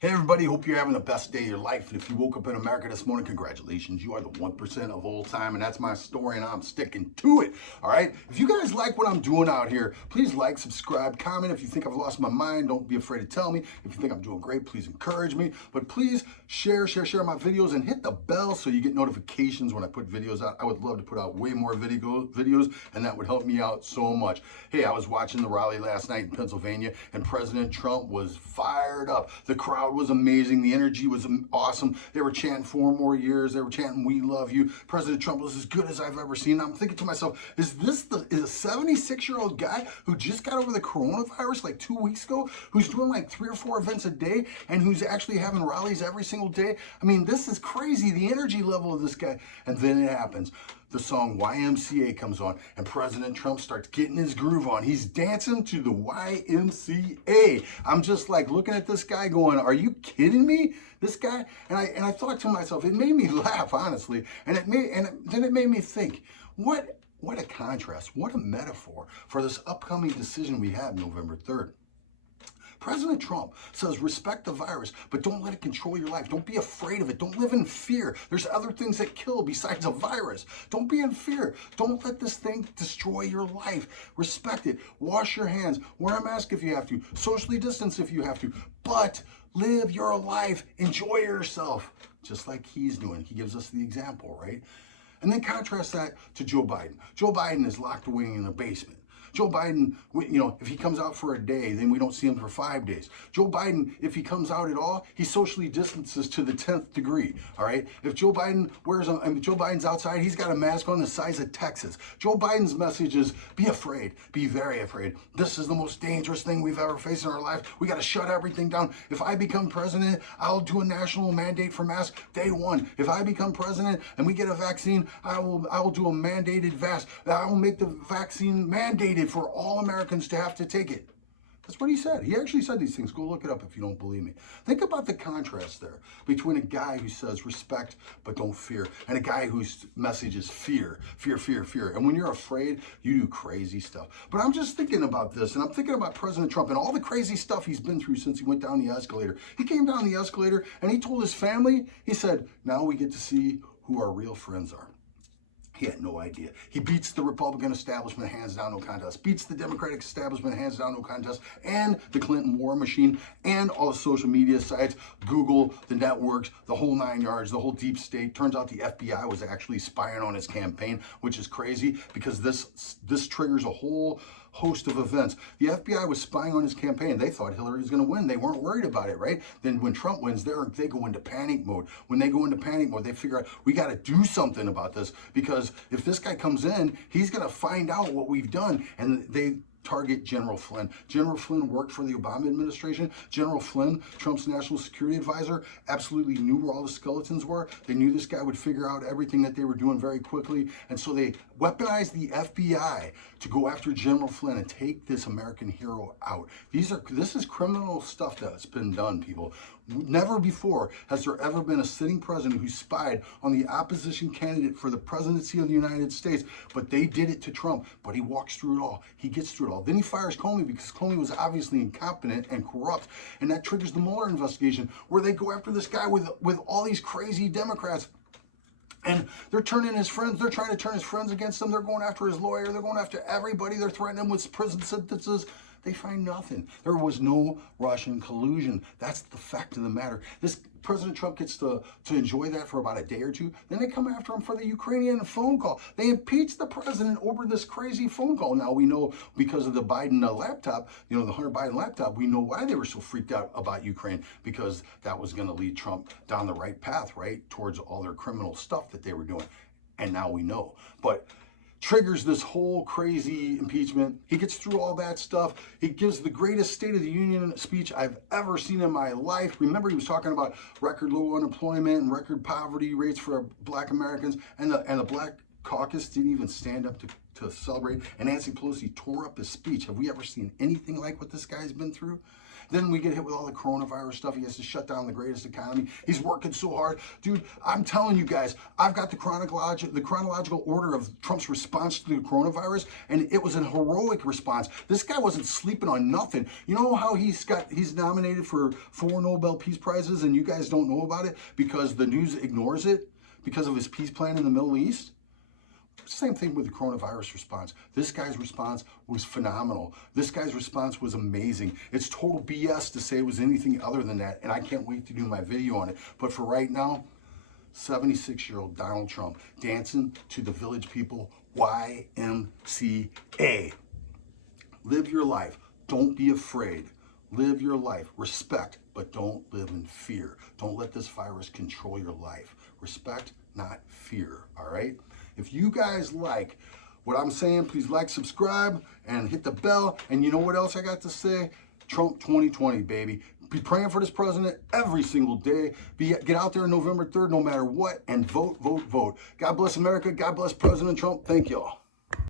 Hey everybody, hope you're having the best day of your life. And if you woke up in America this morning, congratulations. You are the 1% of all time, and that's my story, and I'm sticking to it. All right? If you guys like what I'm doing out here, please like, subscribe, comment. If you think I've lost my mind, don't be afraid to tell me. If you think I'm doing great, please encourage me. But please share my videos and hit the bell so you get notifications when I put videos out. I would love to put out way more videos, and that would help me out so much. Hey, I was watching the rally last night in Pennsylvania, and President Trump was fired up. The crowd was amazing. The energy was awesome. They were chanting 4 more years. They were chanting, "We love you." President Trump was as good as I've ever seen. I'm thinking to myself, is a 76-year-old guy who just got over the coronavirus like 2 weeks ago, who's doing like 3 or 4 events a day, and who's actually having rallies every single day? I mean, this is crazy, the energy level of this guy. And then it happens. The song YMCA comes on, and President Trump starts getting his groove on. He's dancing to the YMCA. I'm just like looking at this guy going, are you kidding me? This guy? And I thought to myself, it made me laugh, honestly. And then it made me think, what a contrast, what a metaphor for this upcoming decision we have November 3rd. President Trump says, respect the virus, but don't let it control your life. Don't be afraid of it. Don't live in fear. There's other things that kill besides a virus. Don't be in fear. Don't let this thing destroy your life. Respect it. Wash your hands. Wear a mask if you have to. Socially distance if you have to. But live your life. Enjoy yourself. Just like he's doing. He gives us the example, right? And then contrast that to Joe Biden. Joe Biden is locked away in a basement. Joe Biden, if he comes out for a day, then we don't see him for 5 days. Joe Biden, if he comes out at all, he socially distances to the 10th degree, all right? If Joe Biden's outside, he's got a mask on the size of Texas. Joe Biden's message is, be afraid, be very afraid. This is the most dangerous thing we've ever faced in our life. We got to shut everything down. If I become president, I'll do a national mandate for masks day 1. If I become president and we get a vaccine, I will do a mandated vax. I will make the vaccine mandated for all Americans to have to take it. That's what he said. He actually said these things. Go look it up if you don't believe me. Think about the contrast there between a guy who says respect but don't fear, and a guy whose message is fear, fear, fear, fear. And when you're afraid, you do crazy stuff. But I'm just thinking about this, and I'm thinking about President Trump and all the crazy stuff he's been through since he went down the escalator. He came down the escalator and he told his family, he said, now we get to see who our real friends are. He had no idea. He beats the Republican establishment, hands down, no contest. Beats the Democratic establishment, hands down, no contest. And the Clinton war machine, and all the social media sites, Google, the networks, the whole 9 yards, the whole deep state. Turns out the FBI was actually spying on his campaign, which is crazy because this triggers a whole host of events. The FBI was spying on his campaign. They thought Hillary was going to win. They weren't worried about it, right? Then when Trump wins, they go into panic mode. When they go into panic mode, they figure out, we got to do something about this, because if this guy comes in, he's going to find out what we've done. And they target General Flynn. General Flynn worked for the Obama administration. General Flynn, Trump's national security advisor, absolutely knew where all the skeletons were. They knew this guy would figure out everything that they were doing very quickly. And so they weaponized the FBI to go after General Flynn and take this American hero out. This is criminal stuff that's been done, people. Never before has there ever been a sitting president who spied on the opposition candidate for the presidency of the United States, but they did it to Trump, but he walks through it all. He gets through it all. Then he fires Comey because Comey was obviously incompetent and corrupt, and that triggers the Mueller investigation, where they go after this guy with all these crazy Democrats. And they're turning his friends, they're trying to turn his friends against him. They're going after his lawyer. They're going after everybody. They're threatening him with prison sentences. They find nothing. There was no Russian collusion. That's the fact of the matter. This President Trump gets to enjoy that for about a day or two. Then they come after him for the Ukrainian phone call. They impeach the president over this crazy phone call. Now we know, because of the Biden laptop, the Hunter Biden laptop, we know why they were so freaked out about Ukraine, because that was going to lead Trump down the right path, right, towards all their criminal stuff that they were doing. And now we know. But triggers this whole crazy impeachment. He gets through all that stuff. He gives the greatest State of the Union speech I've ever seen in my life. Remember, he was talking about record low unemployment and record poverty rates for Black Americans, and the Black caucus didn't even stand up to celebrate, and Nancy Pelosi tore up his speech. Have we ever seen anything like what this guy's been through? Then we get hit with all the coronavirus stuff. He has to shut down the greatest economy. He's working so hard. Dude, I'm telling you guys, I've got the chronological order of Trump's response to the coronavirus, and it was a heroic response. This guy wasn't sleeping on nothing. You know how he's nominated for 4 Nobel Peace Prizes and you guys don't know about it because the news ignores it because of his peace plan in the Middle East? Same thing with the coronavirus response. This guy's response was phenomenal. This guy's response was amazing. It's total BS to say it was anything other than that, and I can't wait to do my video on it. But for right now, 76-year-old Donald Trump dancing to the Village People YMCA. Live your life. Don't be afraid. Live your life. Respect, but don't live in fear. Don't let this virus control your life. Respect, not fear, all right? If you guys like what I'm saying, please like, subscribe, and hit the bell. And you know what else I got to say? Trump 2020, baby. Be praying for this president every single day. Get out there November 3rd, no matter what, and vote, vote, vote. God bless America. God bless President Trump. Thank y'all.